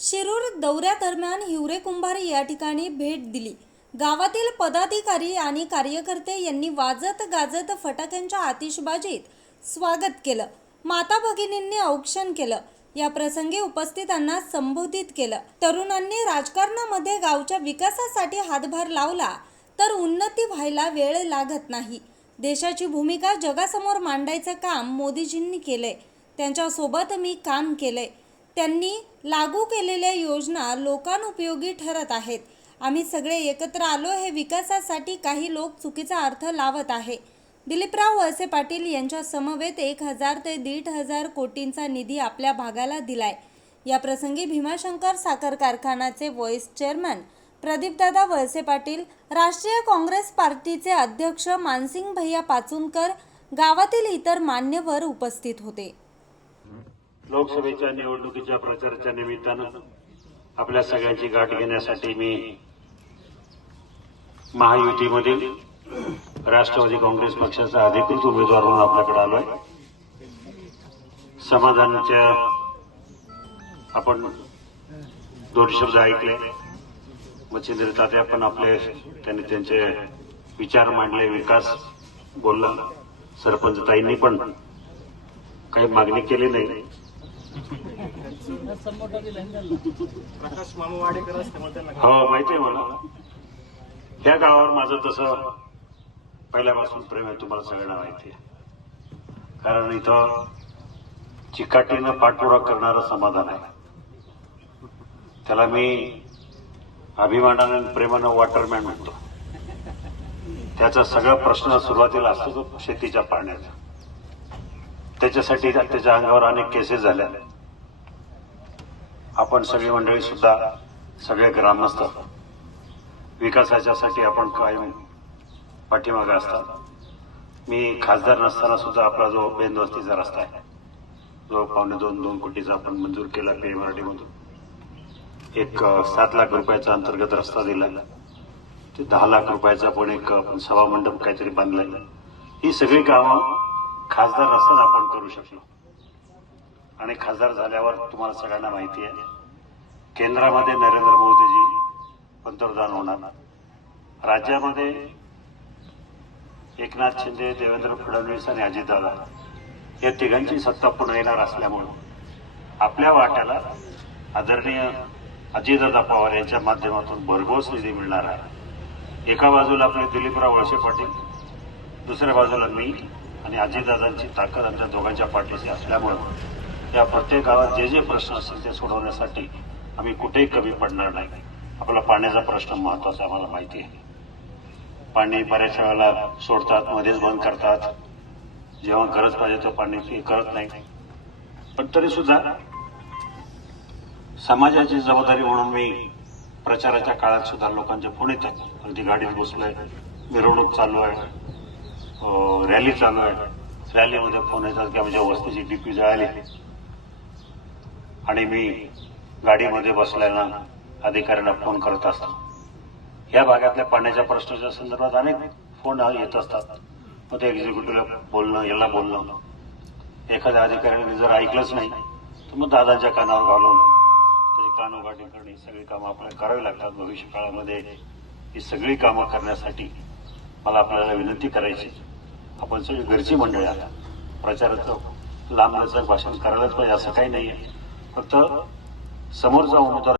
शिरूर दौऱ्यादरम्यान हिवरे कुंभार या ठिकाणी भेट दिली. गावातील पदाधिकारी आणि कार्यकर्ते यांनी वाजत गाजत फटाक्यांच्या आतिषबाजीत स्वागत केलं. माता भगिनींनी औक्षण केलं. या प्रसंगी उपस्थितांना संबोधित केलं. तरुणांनी राजकारणामध्ये गावच्या विकासासाठी हातभार लावला तर उन्नती व्हायला वेळ लागत नाही. देशाची भूमिका जगासमोर मांडायचं काम मोदीजींनी केलंय. त्यांच्यासोबत मी काम केलंय. त्यांनी लागू केलेल्या योजना लोकांउपयोगी ठरत आहेत. आम्ही सगळे एकत्र आलो हे विकासासाठी काही लोक चुकीचा अर्थ लावत आहे. दिलीपराव वळसे पाटील यांच्या समवेत एक हजार ते दीड हजार कोटींचा निधी आपल्या भागाला दिलाय. या प्रसंगी भीमाशंकर साखर कारखानाचे व्हॉइस चेअरमन प्रदीपदादा वळसे पाटील राष्ट्रीय काँग्रेस पार्टीचे अध्यक्ष मानसिंग भैया पाचुनकर गावातील इतर मान्यवर उपस्थित होते. लोकसभेच्या निवडणुकीच्या प्रचाराच्या निमित्तानं आपल्या सगळ्यांची गाठ घेण्यासाठी मी महायुतीमधील राष्ट्रवादी काँग्रेस पक्षाचा अधिकृत उमेदवार म्हणून आपल्याकडे आलोय. समाधानाच्या आपण दोन शब्द ऐकले. मच्छिंद्र तात्या पण आपले त्यांनी त्यांचे विचार मांडले विकास बोलला. सरपंच ताईंनी पण काही मागणी केली नाही. प्रकाश मामा वाडेकर त्यांना हो माहिती आहे मला. या गावावर माझं तसं पहिल्यापासून प्रेम आहे तुम्हाला सगळ्यांना माहिती आहे. कारण इथं चिकाटीनं पाठपुरा करणारं समाधान आहे. त्याला मी अभिमानानं प्रेमानं वॉटरमॅन म्हणतो. त्याचा सगळा प्रश्न सुरुवातीला असतो तो शेतीच्या पाण्याचा. त्याच्यासाठी त्याच्या अंगावर अनेक केसेस झाल्या. आपण सगळी मंडळी सुद्धा सगळे ग्रामस्थ विकासाच्यासाठी आपण कायम पाठीमागे असतात. मी खासदार नसताना सुद्धा आपला जो बेंदवस्तीचा रस्ता आहे जो पावणे दोन दोन कोटीचा आपण मंजूर केला पे मराठीमधून एक सात लाख रुपयाचा अंतर्गत रस्ता दिला. ते दहा लाख रुपयाचा पण एक आपण सभा मंडप काहीतरी बांधलाय ही सगळी कामं खासदार नसताना आपण करू शकलो. आणि खासदार झाल्यावर तुम्हाला सगळ्यांना माहिती आहे केंद्रामध्ये नरेंद्र मोदीजी पंतप्रधान होणार. राज्यामध्ये एकनाथ शिंदे देवेंद्र फडणवीस आणि अजितदादा या तिघांची सत्ता पुन्हा येणार असल्यामुळं आपल्या वाट्याला आदरणीय अजितदादा पवार यांच्या माध्यमातून भरघोस निधी मिळणार आहे. एका बाजूला आपले दिलीपराव वळसे पाटील दुसऱ्या बाजूला मी आणि अजितदादांची ताकद आमच्या दोघांच्या पाठीशी असल्यामुळं या प्रत्येक गावात जे जे प्रश्न असतील ते सोडवण्यासाठी आम्ही कुठेही कमी पडणार नाही. आपला पाण्याचा प्रश्न महत्त्वाचा आम्हाला माहिती आहे. पाणी बऱ्याच वेळेला सोडतात मध्येच बंद करतात. जेव्हा गरज पाहिजे तो पाणी ते करत नाही. पण तरी सुद्धा समाजाची जबाबदारी म्हणून मी प्रचाराच्या काळात सुद्धा लोकांचे फोन येतात. अगदी गाडीत बसलोय मिरवणूक चालू आहे रॅली चालू आहे. रॅलीमध्ये फोन येतात की आमच्या वस्तीची डीपी जळाली. आणि मी गाडीमध्ये बसल्यानं अधिकाऱ्यांना फोन करत असतो या भागातल्या पाण्याच्या प्रश्नाच्या संदर्भात अनेक फोन येत असतात. मग ते एक्झिक्युटिव्हला बोलणं याला बोलणं एखाद्या अधिकाऱ्याने जर ऐकलंच नाही तर मग दादांच्या कानावर घालून त्याची कानोगाठी करणे ही सगळी कामं आपल्याला करावी लागतात. भविष्य काळामध्ये ही सगळी कामं करण्यासाठी मला आपल्याला विनंती करायची आपण सगळी घरची मंडळी आता प्रचाराचं लांबलचक भाषण करायलाच पाहिजे असं काही नाही आहे फक्त समोरचा उमेदवार